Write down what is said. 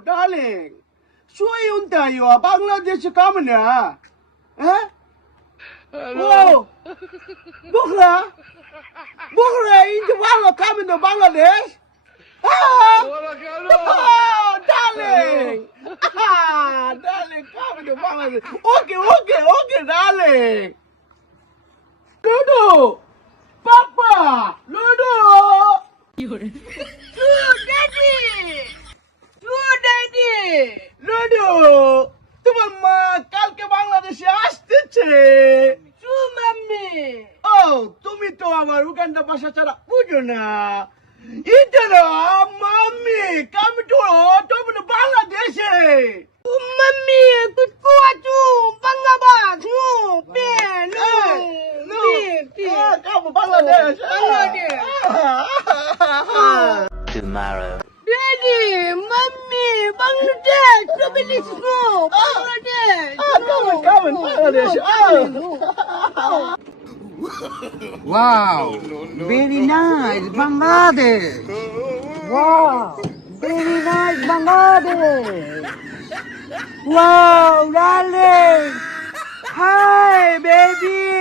darling. Sure you are Bangladesh coming here. Eh? Whoa! Bukhra! Bukhra into coming to Bangladesh? Ah! Oh, darling! Ah, darling, coming to Bangladesh. Okay, darling. Ludo! Papa! Ludo! Ludo! তোমার মা কালকে বাংলাদেশে আসতেছে ও তুমি তো আমার Uganda ভাষা ছাড়া বুঝো না এটা না মাম্মি কাম টু তুমি তো বাংলাদেশে Mami, kuatu, bangabas, no, ben, no, kamu Bangladesh Tomorrow. Daddy, Mami, Bangladesh, Bangladesh, no, Bangladesh. Come on, Bangladesh. Wow, very nice, Bangladesh. Wow, very nice, Bangladesh. Wow, darling. Hi, baby.